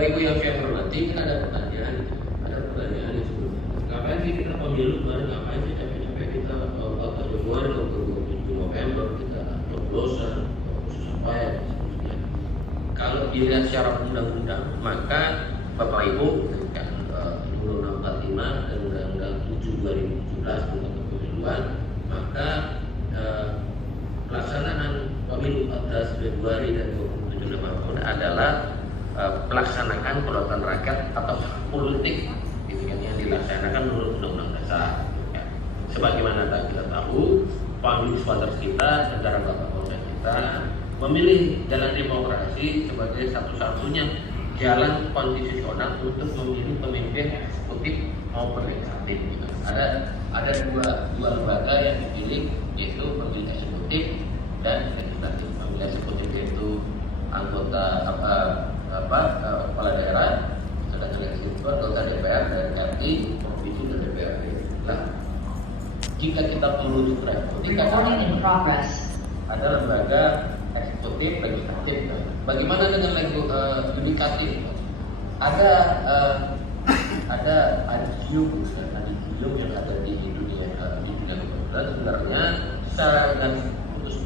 Bapak Ibu yang saya hormati, kan ada pertanyaan itu. Ngapain sih kita pemilu kemarin? Ngapain sih capek-capek kita ke Februari ke 27 November kita coblosan, khusus apa ya? Kalau dilihat secara undang-undang, maka Bapak Ibu kan Undang-Undang 45 dan Undang-Undang 7 2017 tentang kepemiluan, maka pelaksanaan pemilu 14 Februari dan 27 November adalah pelaksanakan kedaulatan rakyat atau hak politik gitu kan, yang dilaksanakan menurut Undang-Undang Dasar. Ya. Sebagaimana kita tahu, founding fathers kita, negara bapak bangsa kita memilih jalan demokrasi sebagai satu-satunya jalan konstitusional untuk memilih pemimpin eksekutif maupun legislatif. Gitu. Ada dua lembaga yang dipilih, yaitu pemilih eksekutif dan legislatif. Pemilih eksekutif yaitu anggota kepala daerah, sedangkan legislatif anggota DPR dan RI, provinsi dan DPRD. Nah, jika kita merujuk ada lembaga eksekutif, legislatif. Bagaimana dengan yudikatif? Ada adigium yang ada di dunia dan sebenarnya secara garis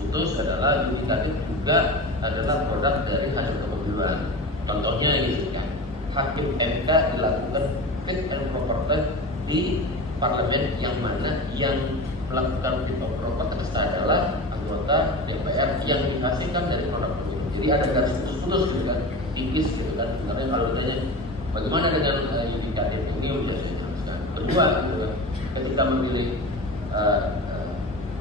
putus adalah yudikatif juga adalah produk dari hasil kepemiluan. Contohnya ini kan, hakim MK dilakukan fit and proper test di parlemen yang mana yang melakukan fit and proper test adalah anggota DPR yang dihasilkan dari produk pemilu. Jadi ada garis putus gitu kan, tipis gitu kan. Sebenarnya kalau ditanya bagaimana dengan yudikatif ini sudah saya jelaskan. Kedua gitu kan, ketika memilih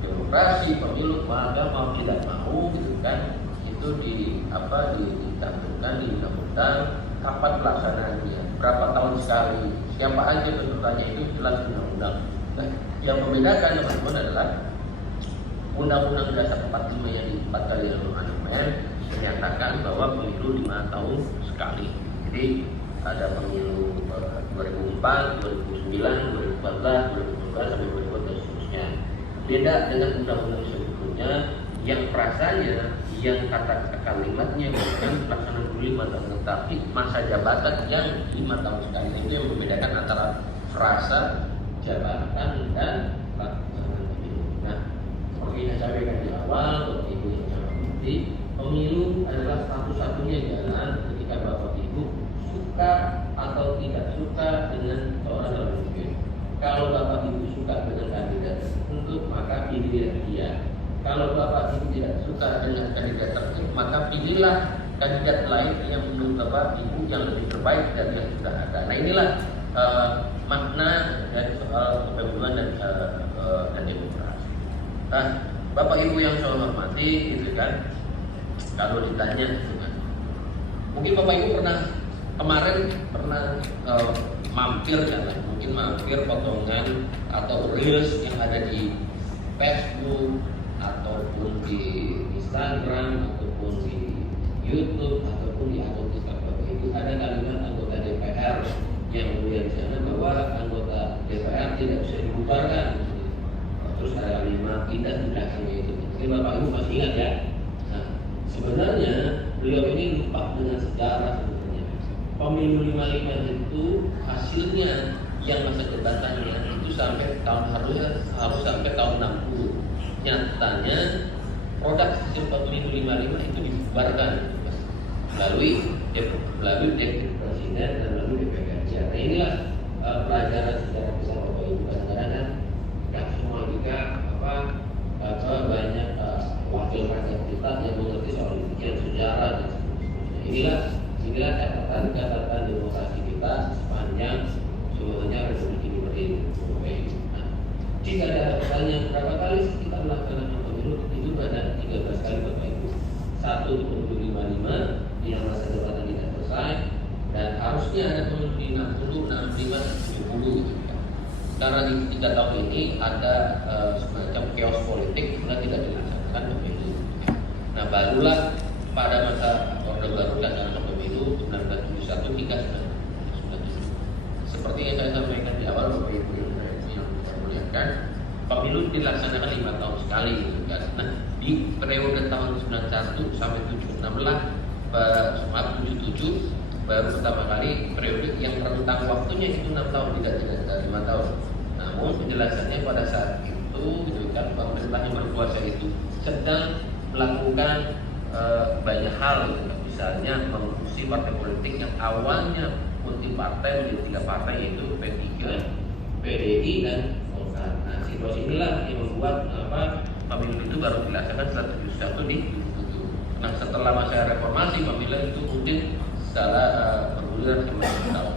demokrasi pemilu, maka mau tidak mau gitu kan, itu ditampilkan di undang-undang kapan pelaksanaannya, berapa tahun sekali, siapa aja pesertanya, itu jelas undang-undang. Nah, yang membedakan teman-teman adalah Undang-Undang Dasar 45 yang di 4 kali amandemen menyatakan bahwa pemilu 5 tahun sekali. Jadi ada pemilu 2004, 2009, 2014, 2019 sampai 2020 seterusnya. Beda dengan undang-undang sebelumnya yang frasanya, yang kata kalimatnya bukan pelaksanaan 5 tahun, tetapi masa jabatan yang 5 tahun sekali. Itu yang membedakan antara frasa jabatan dan pelaksanaan pemilu. Nah, seperti yang saya sampaikan di awal, Bapak Ibu yang saya hormati, pemilu adalah satu-satunya jalan ketika Bapak Ibu suka atau tidak suka dengan seorang pemimpin. Kalau Bapak Ibu suka dengan kandidat tertentu, maka pilihlah dia. Kalau Bapak Ibu tidak suka dengan kandidat tertentu, maka pilihlah kandidat lain yang menurut Bapak Ibu yang lebih terbaik dari yang sudah ada. Nah, inilah makna dari soal kepemiluan dan demokrasi. Nah, Bapak Ibu yang saya hormati, itu kan, kalau ditanya, gitu kan, mungkin Bapak Ibu kemarin pernah mampir kan, mungkin mampir potongan atau reels yang ada di Facebook ataupun di Instagram ataupun di YouTube ataupun di akun TikTok Bapak Ibu, ada kalimat anggota DPR yang melihat di sana bahwa anggota DPR tidak bisa dibubarkan. Terus ada kalimat pindah di belakangnya itu. Mungkin Bapak Ibu masih ingat ya. Nah, sebenarnya beliau ini lupa dengan sejarah sebenarnya. Pemilu 55 itu hasilnya yang masa jabatannya itu sampai harus sampai tahun 60. Nyatanya produk sistem pemilu 55 itu dibubarkan melalui dekret presiden dan melalui DPR. Nah, inilah pelajaran sejarah besar Bapak Ibu. Kadang-kadang kan nggak semua juga banyak wakil rakyat kita yang mengerti soal demikian sejarah dan seterusnya. Inilah catatan demokrasi kita sepanjang sebenarnya Republik ini berdiri. Nah, jika ada pertanyaan berapa kali sih kita melaksanakan pemilu, itu ada 13 kali Bapak Ibu. 1 di pemilu 55 yang masa jabatan tidak selesai, dan harusnya ada pemilu di 60, 65, 70 gitu kan. Karena di 3 tahun ini ada semacam chaos politik, sehingga tidak dilaksanakan pemilu. Nah, barulah pada masa Orde Baru dan pemilu 1971 hingga 1997. Seperti yang saya sampaikan di awal, Bapak Ibu yang saya muliakan, pemilu dilaksanakan 5 tahun sekali gitu kan. Nah, di periode tahun 91 sampai 77 baru pertama kali periode yang rentang waktunya itu 6 tahun, tidak 5 tahun. Namun penjelasannya pada saat itu gitu kan, pemerintah yang berkuasa itu sedang melakukan banyak hal gitu kan. Misalnya mengurusi partai politik yang awalnya multi partai menjadi 3 partai, yaitu P3, PDI dan Golkar. Nah, situasi inilah yang membuat pemilu itu baru dilaksanakan setelah 71 di 77. Nah, setelah masa reformasi pemilu itu mungkin skala bergulir selama 10 tahun.